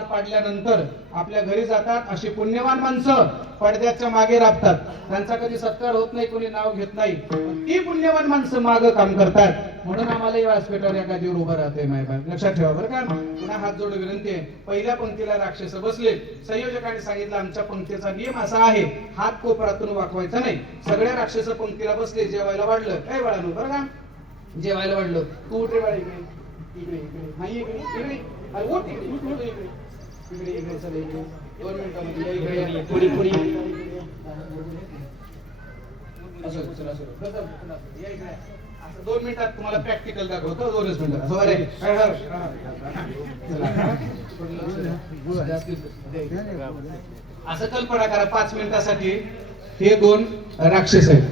पार पाडल्यानंतर आपल्या घरी जातात. अशी पुण्यवान माणसं पडद्याच्या मागे राबतात. त्यांचा कधी सत्कार होत नाही, कोणी नाव घेत नाही. ती पुण्यवान माणसं मागे काम करतात. म्हणून आम्हाला या व्यासपीठावर एखादीवर उभं राहते. मायबाप लक्षात ठेवा बरं का. पुन्हा हात जोडून विनंती आहे. पहिल्या पंक्तीला राक्षस बसले. संयोजकांनी सांगितलं आमच्या पंक्तीचा नियम असा आहे, हात कोपरातून वाकवायचा नाही. सगळ्या राक्षस पंक्तीला बसले. जेवायला वाढलं काय बाळांनो बरं का. जेवायला वाढलं. तू उठ रे बाळा, इकडे इकडे इकडे नाही इकडे इकडे अरे उठ इकडे उठ इकडे इकडे इकडे चल इकडे 2 मिनिटांमध्ये इकडे पुढे पुढे असं चला असं या इकडे असं 2 मिनिटात तुम्हाला प्रॅक्टिकल दाखवतो. 2च मिनिटात हो रे असं कल्पना करा 5 मिनिटासाठी हे 2 राक्षस आहेत.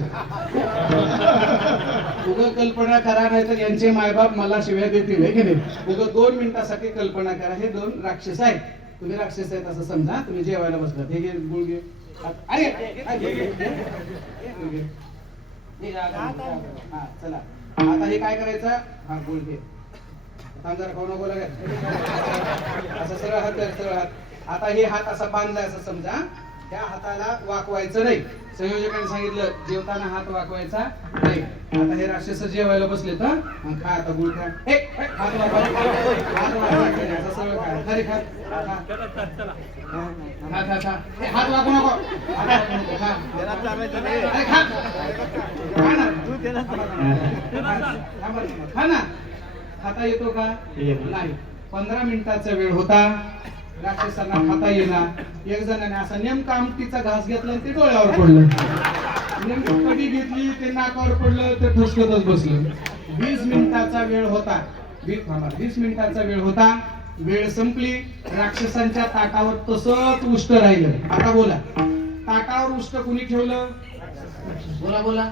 उगा कल्पना करा नाही तर यांचे मायबाप मला शिव्या देतील आहे की नाही. उगा 2 मिनिटासाठी कल्पना करा हे 2 राक्षस आहेत. तुम्ही राक्षस आहेत असं समजा. तुम्ही जेवायला बसलात. हे घे गुळ घे. अरे हा चला आता हे काय करायचं. हा गुळ घे. जरा खाऊ नको लागेल असं सरळ हात सरळ हात. आता हे हात असा बांधलाय असं समजा. त्या हाताला वाकवायचं नाही. संयोजकांनी सांगितलं जेवताना हात वाकवायचा नाही. आता हे राक्षस जेवायला बसले तर खा आता गुळ खा. हात वाकवायचा असं सरळ खा. खरे खा खा खा खा. हात वाकवू नको. खा खा ना. खाता येतो का नाही. 15 मिनिटाचा वेळ होता. राक्षसांना खाता येणार. एक जणाने असा नेमका आमटीचा घास घेतला आणि ते डोळ्यावर पडलं. नेमकी कडी घेतली ते नाकावर पडलं ते ठसकतच बसलं. 20 मिनिटाचा वेळ होता. 20 मिनिटाचा वेळ होता. वेळ संपली. राक्षसांच्या ताटावर तसंच उष्ट राहिलं. आता बोला ताटावर उष्ट कुणी ठेवलं. बोला बोला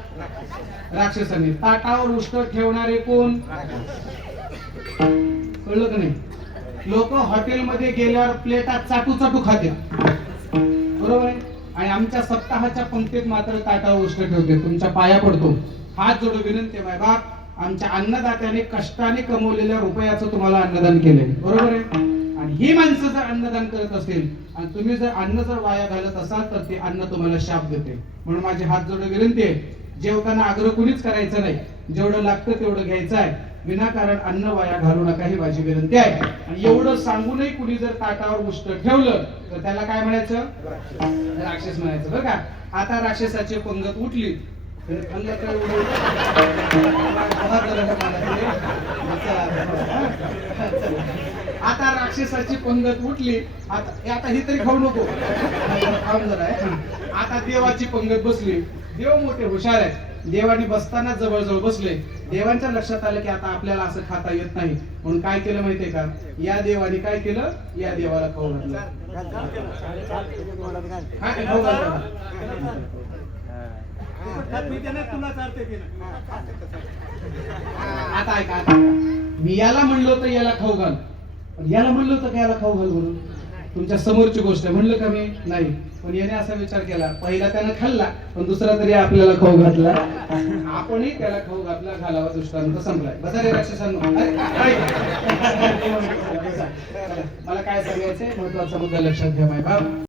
राक्षसांनी. ताटावर उष्ट ठेवणारे कोण कळलं का नाही. लोक हॉटेलमध्ये गेल्यावर प्लेटात चाटू चाटू खाते बरोबर आहे. आणि आमच्या सप्ताहाच्या पंक्तीत मात्र ताटावर उष्ट ठेवते. तुमच्या पाया पडतो. हात जोडून विनंती आहे बाप. आमच्या अन्नदात्याने कष्टाने कमवलेल्या रुपयाचं तुम्हाला अन्नदान केलंय बरोबर आहे. आणि ही माणसं जर अन्नदान करत असेल आणि तुम्ही जर अन्न जर वाया घालत असाल तर ते अन्न तुम्हाला शाप देते. म्हणून माझे हात जोडून विनंती आहे. जेवताना आग्रह कुणीच करायचं नाही. जेवढं लागतं तेवढं घ्यायचं आहे. विनाकारण अन्न वाया घालू नका ही माझी विनंती आहे. आणि एवढं सांगूनही कुणी जर ताटावर उष्ट ठेवलं तर त्याला काय म्हणायचं राक्षस म्हणायचं बरं का. आता राक्षसाची पंगत उठली. आता राक्षसाची पंगत उठली. आता ही तरी खाऊ नको. आता देवाची पंगत बसली. देव मोठे हुशार आहेत. देवाने बसताना जवळजवळ बसले. देवांच्या लक्षात आलं की आता आपल्याला असं खाता येत नाही. म्हणून काय केलं माहितीये का. या देवाने काय केलं. या देवाला खाऊ घातलं. आता ऐका आता मी याला म्हणलो तर याला खाऊ घाल. याला म्हणलो तर याला खाऊ घाल म्हणून तुमच्या समोरची गोष्ट आहे. म्हणलं का मी नाही. पण याने असा विचार केला पहिला त्यानं खाल्ला पण दुसरा तरी आपल्याला खाऊ घातला. आपणही त्याला खाऊ घातला. घालावा दृष्टांत संपलाय. बसा रे राक्षसांनो. मला काय सांगायचंय महत्वाचा मुद्दा लक्षात घ्या माय बाप.